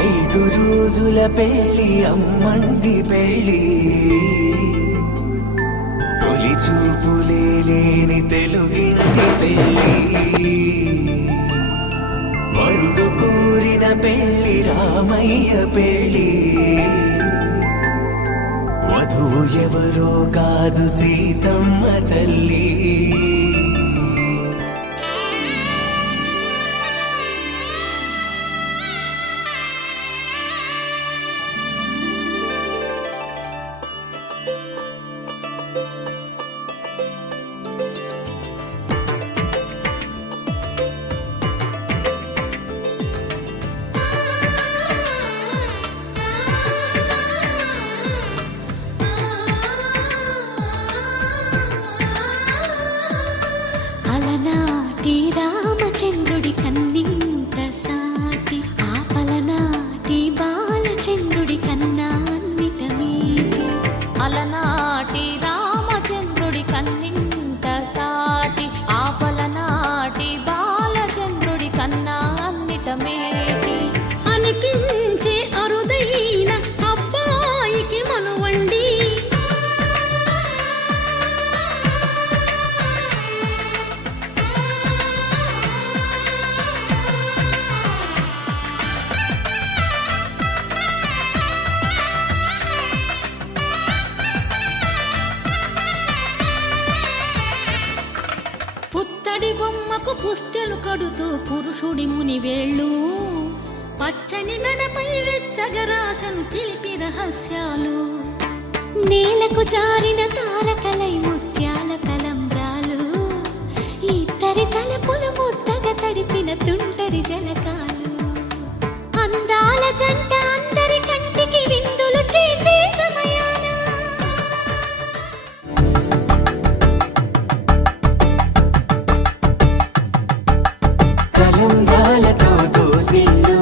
ఐదు రోజుల పెళ్లి అమ్మండి పెళ్లి తొలి చూపులే లేని తెలుగింటి పెళ్లి వరుడు కోరిన పెళ్లి రామయ్య పెళ్లి వధువు ఎవరో కాదు సీతమ్మ తల్లి అలనాటి రామచంద్రుడి కన్నింత సాటి ఆపలనాటి బాలచంద్రుడి కన్నా అన్నిట మీటి అలనాటి రామచంద్రుడి కన్నింత సాటి ఆపలనాటి బాలచంద్రుడి కన్నా అన్నిట మేటి అనిపించే అరుదైన అబ్బాయికి మనువండి పుత్తడి బొమ్మకు పుస్తెలు కడుతూ పురుషుడి ముని వేళ్ళు పచ్చని మెడపై వెచ్చగరాసను చిలిపి రహస్యాలు నేలకు జారిన తారకలై ముత్యాల తలంబ్రాలు ఇద్దరి తలపులు ముద్దగా తడిపిన తుంటరి జలకాలు అందాల జంట అందరి కంటికి విందులు చేసే సమయాన తలంబ్రాలతో దోసిల్లు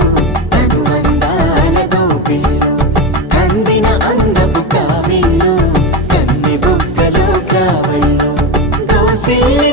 తనువందాలతో పిల్లు కందిన అందపు కావిళ్ళు కన్నె బొక్కలో కావళ్ళు దోసిల్లి